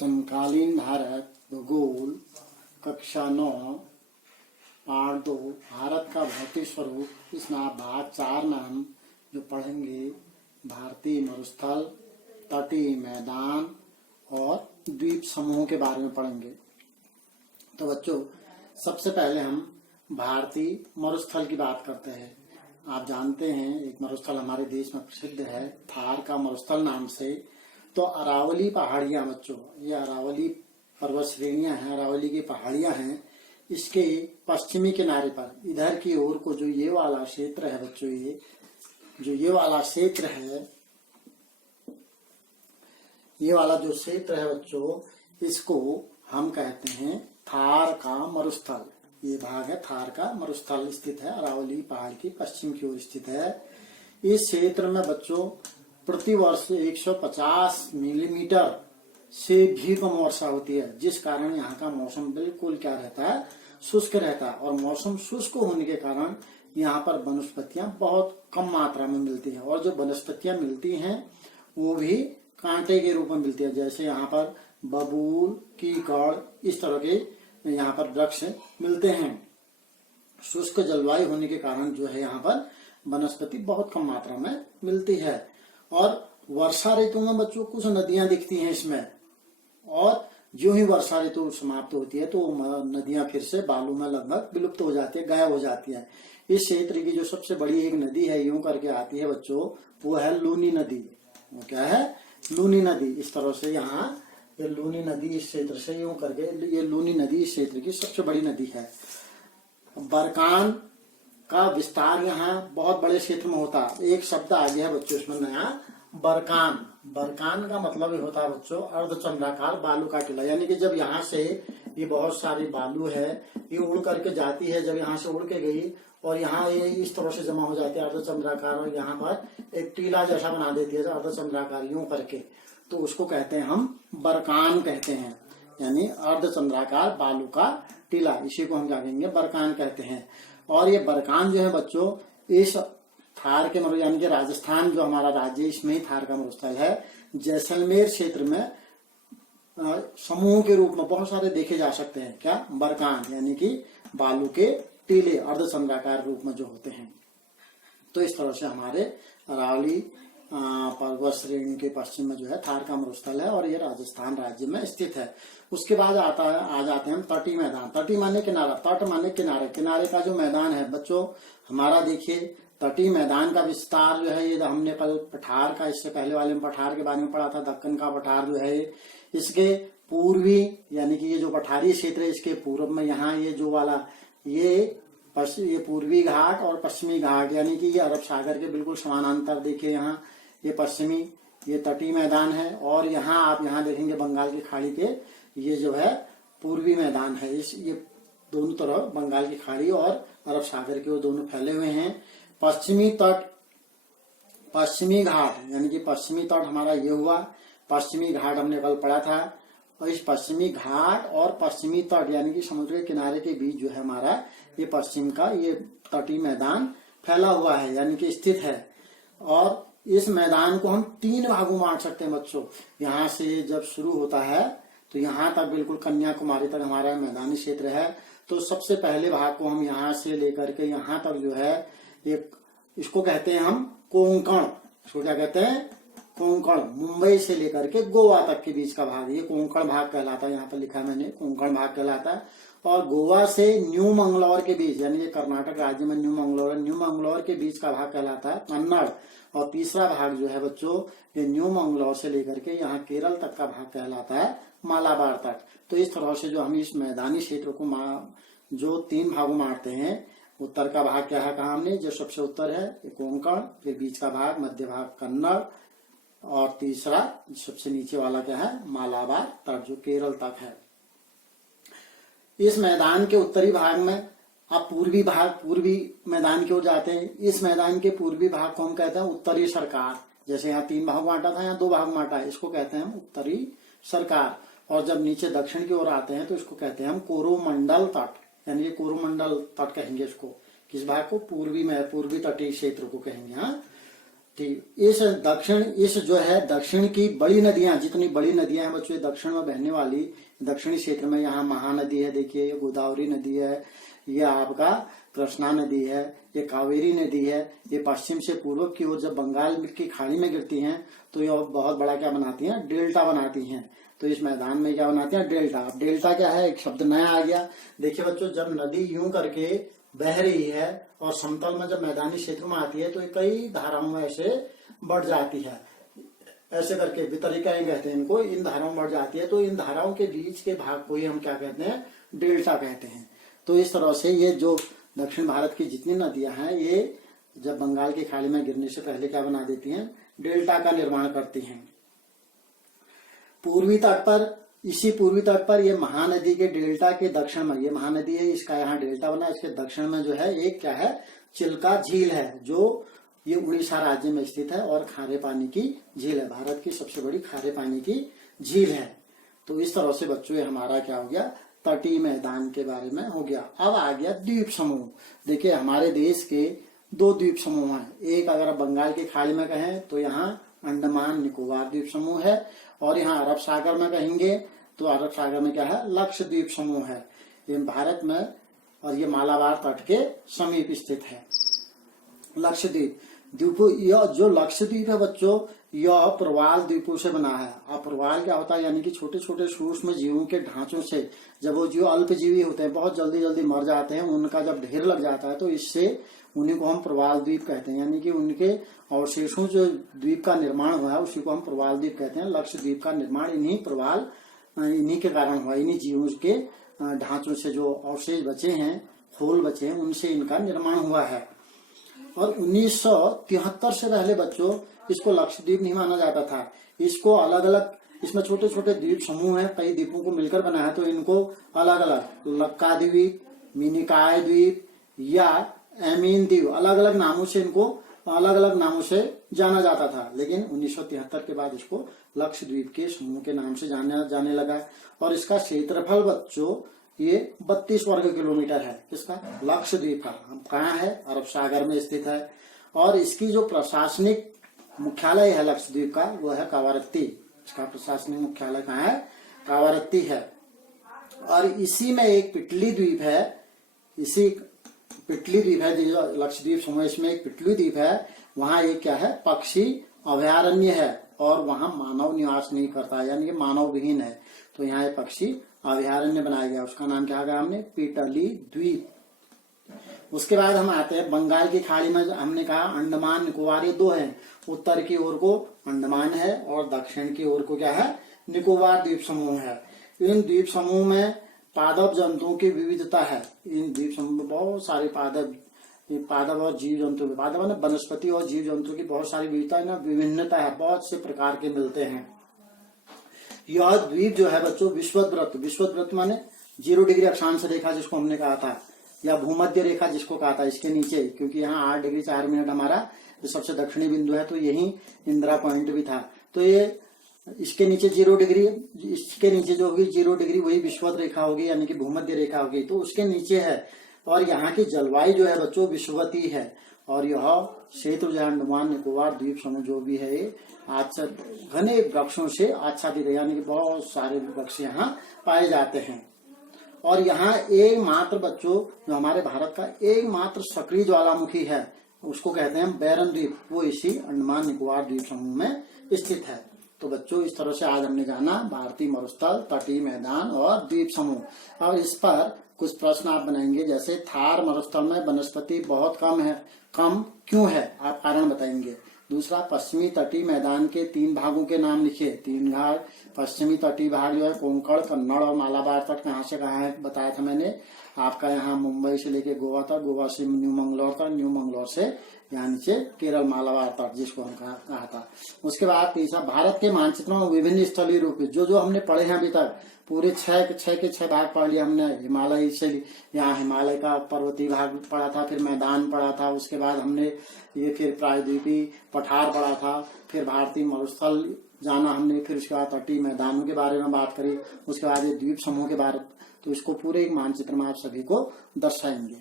समकालीन भारत भूगोल कक्षा 9 पाठ 2 भारत का भौतिक स्वरूप। इसमें आप भाग 4 में हम जो पढ़ेंगे भारतीय मरुस्थल, तटीय मैदान और द्वीप समूह के बारे में पढ़ेंगे। तो बच्चों, सबसे पहले हम भारतीय मरुस्थल की बात करते हैं। आप जानते हैं एक मरुस्थल हमारे देश में प्रसिद्ध है थार का मरुस्थल नाम से। तो अरावली पहाड़ियां बच्चों, ये अरावली पर्वत श्रेणियां हैं, अरावली की पहाड़ियां हैं। इसके पश्चिमी किनारे पर इधर की ओर को जो ये वाला क्षेत्र है बच्चों, ये वाला क्षेत्र है, ये वाला जो क्षेत्र है बच्चों, इसको हम कहते हैं थार का मरुस्थल। ये भाग है थार का मरुस्थल, स्थित है अरावली पहाड़ की पश्चिम की ओर स्थित है। इस क्षेत्र में बच्चों प्रतिवर्ष 150 मिलीमीटर से भी कम वर्षा होती है, जिस कारण यहाँ का मौसम बिल्कुल क्या रहता है, शुष्क रहता है। और मौसम शुष्क होने के कारण यहाँ पर वनस्पतियां बहुत कम मात्रा में मिलती हैं, और जो वनस्पतियां मिलती हैं वो भी कांटे के रूप में मिलती है। जैसे यहाँ पर बबूल, कीकड़, इस तरह के यहाँ पर वृक्ष मिलते हैं। शुष्क जलवायु होने के कारण जो है यहाँ पर वनस्पति बहुत कम मात्रा में मिलती है। और वर्षा ऋतु में बच्चों कुछ नदियां दिखती हैं इसमें, और जो ही वर्षा ऋतु समाप्त होती है तो नदियां फिर से बालू में लगभग विलुप्त हो जाती है, गायब हो जाती है। इस क्षेत्र की जो सबसे बड़ी एक नदी है यूं करके आती है बच्चों, वो है लूनी नदी। वो क्या है? लूनी नदी। इस तरह से यहाँ ये लूनी नदी इस क्षेत्र से यूं करके, ये लूनी नदी इस क्षेत्र की सबसे बड़ी नदी है। बरकान का विस्तार यहाँ बहुत बड़े क्षेत्र में होता है। एक शब्द आ गया है बच्चों इसमें नया, बरकान। बरकान का मतलब ये होता है बच्चों अर्धचंद्राकार बालू का टीला। यानी कि जब यहाँ से ये बहुत सारी बालू है, ये उड़ करके जाती है, जब यहाँ से उड़ के गई और यहाँ ये इस तरह से जमा हो जाती है अर्धचंद्राकार, और यहाँ पर एक टीला जैसा बना देती है अर्धचंद्राकार यूं करके, तो उसको कहते हैं हम बरकान कहते हैं। यानी अर्धचंद्राकार बालू का टीला, इसी को हम क्या कहेंगे, बरकान कहते हैं। और ये बरकान जो है बच्चों, इस थार के मरुस्थल यानी कि राजस्थान जो हमारा राज्य, इसमें ही थार का मरुस्थल है। जैसलमेर क्षेत्र में समूह के रूप में बहुत सारे देखे जा सकते हैं। क्या? बरकान, यानी कि बालू के टीले अर्धचंद्राकार रूप में जो होते हैं। तो इस तरह से हमारे अरावली पर्वत श्रेणी के पश्चिम में जो है थार का मरुस्थल है, और ये राजस्थान राज्य में स्थित है। उसके बाद आ जाते हैं तटीय मैदान। तटीय माने किनारा, तट माने किनारे, किनारे का जो मैदान है बच्चों हमारा, देखिए तटीय मैदान का विस्तार जो है, ये हमने कल पठार का, इससे पहले वाले में पठार के बारे में पढ़ा था। दक्कन का पठार जो है, इसके पूर्वी यानी कि ये जो पठारी क्षेत्र है, इसके पूर्व में यहाँ ये जो वाला ये पूर्वी घाट और पश्चिमी घाट, यानी कि ये अरब सागर के बिल्कुल समानांतर, देखिए यहाँ ये पश्चिमी, ये तटीय मैदान है। और यहाँ आप यहाँ देखेंगे बंगाल की खाड़ी के, ये जो है पूर्वी मैदान है। ये दोनों तरफ बंगाल की खाड़ी और अरब सागर के वो दोनों फैले हुए हैं। पश्चिमी तट, पश्चिमी घाट, यानी कि पश्चिमी तट हमारा ये हुआ। पश्चिमी घाट हमने कल पढ़ा था, और इस पश्चिमी घाट और पश्चिमी तट यानी कि समुद्र के किनारे के बीच जो है हमारा ये पश्चिम का ये तटीय मैदान फैला हुआ है, यानी कि स्थित है। और इस मैदान को हम 3 भागों में बांट सकते हैं बच्चों। यहाँ से जब शुरू होता है तो यहाँ तक बिल्कुल कन्याकुमारी तक हमारा मैदानी क्षेत्र है। तो सबसे पहले भाग को हम यहाँ से लेकर के यहाँ तक जो है एक, इसको कहते हैं हम कोंकण। इसको क्या कहते हैं? कोंकण। मुंबई से लेकर के गोवा तक के बीच का भाग ये कोंकण भाग कहलाता है। यहाँ पर लिखा मैंने, कोंकण भाग कहलाता है। और गोवा से न्यू मंगलौर के बीच, यानी कि कर्नाटक राज्य में न्यू मंगलौर के बीच का भाग कहलाता है कन्नड़। और तीसरा भाग जो है बच्चों, ये न्यू मंगलौर से लेकर के यहाँ केरल तक का भाग कहलाता है मालाबार तक। तो इस तरह से जो हम इस मैदानी क्षेत्र को जो 3 भागों में बांटते हैं, उत्तर का भाग क्या है, कहा हमने, जो सबसे उत्तर है ये कोंकण, फिर बीच का भाग, मध्य भाग कन्नड़, और तीसरा सबसे नीचे वाला क्या है, मालाबार तट, जो केरल तक है। इस मैदान के उत्तरी भाग में आप पूर्वी मैदान की ओर जाते हैं। इस मैदान के पूर्वी भाग को हम कहते हैं उत्तरी सरकार। जैसे यहाँ 3 भाग बांटा था, यहाँ 2 भाग बांटा है, इसको कहते हैं हम उत्तरी सरकार। और जब नीचे दक्षिण की ओर आते हैं तो इसको कहते हैं हम कोरोमंडल तट, यानी कि कोरोमंडल तट कहेंगे इसको। किस भाग को? पूर्वी तटीय क्षेत्र को कहेंगे। हाँ, ठीक, इस जो है दक्षिण की बड़ी नदियां, जितनी बड़ी नदियां हैं बच्चों दक्षिण में बहने वाली, दक्षिणी क्षेत्र में यहाँ महानदी है, देखिए ये गोदावरी नदी है, ये आपका कृष्णा नदी है, ये कावेरी नदी है। ये पश्चिम से पूर्व की ओर जब बंगाल की खाड़ी में गिरती हैं तो ये बहुत बड़ा क्या बनाती हैं, डेल्टा बनाती हैं। तो इस मैदान में क्या बनाती हैं, डेल्टा। अब डेल्टा क्या है, एक शब्द नया आ गया। देखिए बच्चों, जब नदी यूं करके बह रही है और समतल में जब मैदानी क्षेत्र में आती है तो ये कई धाराओं में ऐसे बढ़ जाती है, ऐसे करके वितरिकाएं कहते हैं इनको, इन धाराओं में बढ़ जाती है। तो इन धाराओं के बीच के भाग को ही हम क्या कहते हैं, डेल्टा कहते हैं। तो इस तरह से ये जो दक्षिण भारत की जितनी नदियां हैं ये जब बंगाल की खाड़ी में गिरने से पहले क्या बना देती हैं, डेल्टा का निर्माण करती हैं। पूर्वी तट पर, इसी पूर्वी तट पर ये महानदी के डेल्टा के दक्षिण में, ये महानदी है, इसका यहाँ डेल्टा बना, इसके दक्षिण में जो है एक क्या है, चिल्का झील है, जो ये उड़ीसा राज्य में स्थित है और खारे पानी की झील है, भारत की सबसे बड़ी खारे पानी की झील है। तो इस तरह से बच्चों ये हमारा क्या हो गया, तटीय मैदान के बारे में हो गया। अब आ गया द्वीप समूह। देखिए हमारे देश के 2 द्वीप समूह हैं। एक अगर बंगाल की खाड़ी में कहें तो यहाँ अंडमान निकोबार द्वीप समूह है, और यहाँ अरब सागर में कहेंगे तो अरब सागर में क्या है, लक्षद्वीप समूह है। ये भारत में और ये मालाबार तट के समीप स्थित है लक्षद्वीप। द्वीपों, यह जो लक्षद्वीप है बच्चों, यह प्रवाल द्वीपों से बना है। अब प्रवाल क्या होता है, यानी कि छोटे छोटे सूक्ष्म जीवों के ढांचों से, जब वो जीव अल्पजीवी होते हैं, बहुत जल्दी जल्दी मर जाते हैं, उनका जब ढेर लग जाता है तो इससे उन्हीं को हम प्रवाल द्वीप कहते हैं। यानी कि उनके अवशेषों जो द्वीप का निर्माण हुआ है उसी को हम प्रवाल द्वीप कहते हैं। लक्षद्वीप का निर्माण इन्हीं के कारण हुआ, इन्हीं जीवों के ढांचों से जो अवशेष बचे हैं, खोल बचे हैं, उनसे इनका निर्माण हुआ है। और 1973 से पहले बच्चों इसको लक्षद्वीप नहीं माना जाता था। इसको अलग अलग, इसमें छोटे छोटे द्वीप समूह हैं, कई द्वीपों को मिलकर बना है, तो इनको अलग अलग लक्का द्वीप, मिनिकॉय द्वीप या एमीन द्वीप, अलग अलग नामों से इनको अलग अलग नामों से जाना जाता था। लेकिन 1973 के बाद इसको लक्षद्वीप के समूह के नाम से जाने लगा। और इसका क्षेत्रफल बच्चों ये 32 वर्ग किलोमीटर है। किसका, लक्षद्वीप का। हम कहाँ है, अरब सागर में स्थित है। और इसकी जो प्रशासनिक मुख्यालय है लक्षद्वीप का, वो है कावारत्ती। इसका प्रशासनिक मुख्यालय कहाँ है, कावारत्ती है। और इसी में एक पिटली द्वीप है, इसी पिटली द्वीप है जो लक्षद्वीप समूह, इसमें एक पिटली द्वीप है। वहाँ एक क्या है, पक्षी अभयारण्य है, और वहाँ मानव निवास नहीं करता, यानी कि मानव विहीन है। तो यहाँ एक पक्षी अभयारण्य बनाया गया, उसका नाम क्या है हमने, पिटली द्वीप। उसके बाद हम आते हैं बंगाल की खाड़ी में। हमने कहा अंडमान निकोबार, ये 2 हैं। उत्तर की ओर को अंडमान है और दक्षिण की ओर को क्या है, निकोबार द्वीप समूह है। इन द्वीप समूह में पादप जंतुओं की विविधता है। इन द्वीप समूह में बहुत सारे पादप और जीव जंतु, पादप ने वनस्पति और जीव जंतु की बहुत सारी विभिन्नता है, बहुत से प्रकार के मिलते हैं। यह द्वीप जो है बच्चों विश्ववृत्त माने 0 डिग्री अक्षांश रेखा जिसको हमने कहा था, या भूमध्य रेखा जिसको कहा था, इसके नीचे, क्योंकि यहाँ 8 डिग्री 4 मिनट हमारा जो सबसे दक्षिणी बिंदु है, तो यही इंदिरा पॉइंट भी था। तो ये इसके नीचे 0 डिग्री, इसके नीचे जो होगी 0 डिग्री वही विश्ववृत्त रेखा होगी, यानी कि भूमध्य रेखा होगी, तो उसके नीचे है। और यहाँ की जलवायु जो है बच्चों विषुवतीय है। और यह क्षेत्र जो है अंडमान निकोबार द्वीप समूह जो भी है, घने वृक्षों से आच्छादित है, यानी कि बहुत सारे वृक्ष यहाँ पाए जाते हैं। और यहाँ एकमात्र बच्चों जो हमारे भारत का एकमात्र सक्रिय ज्वालामुखी है, उसको कहते हैं बैरन द्वीप, वो इसी अंडमान निकोबार द्वीप समूह में स्थित है। तो बच्चों इस तरह से आज हमने जाना भारतीय मरुस्थल, तटीय मैदान और द्वीप समूह। अब इस पर कुछ प्रश्न आप बनाएंगे, जैसे थार मरुस्थल में वनस्पति बहुत कम है, कम क्यों है, आप कारण बताएंगे। दूसरा, पश्चिमी तटीय मैदान के 3 भागों के नाम लिखिए। 3 भाग, पश्चिमी तटीय भाग जो है कोंकण, कन्नड़ और मालाबार तट कहाँ से कहाँ है बताया था मैंने। आपका यहाँ मुंबई से लेके गोवा तक, गोवा से न्यू मंगलोर तक, न्यू मंगलोर से यहाँ नीचे केरल मालाबार तट जिसको हम कहा था। उसके बाद तीसरा, भारत के मानचित्र में विभिन्न स्थलीय रूप जो हमने पढ़े हैं अभी तक, पूरे 6 के 6 भाग पढ़ लिया हमने। हिमालय से यहाँ हिमालय का पर्वतीय भाग पढ़ा था, फिर मैदान पढ़ा था, उसके बाद हमने ये फिर प्रायद्वीपीय पठार पढ़ा था, फिर भारतीय मरुस्थल जाना हमने, फिर उसके बाद तटीय मैदानों के बारे में बात करी, उसके बाद ये द्वीप समूह के बारे। तो इसको पूरे एक मानचित्र में आप सभी को दर्शाएंगे।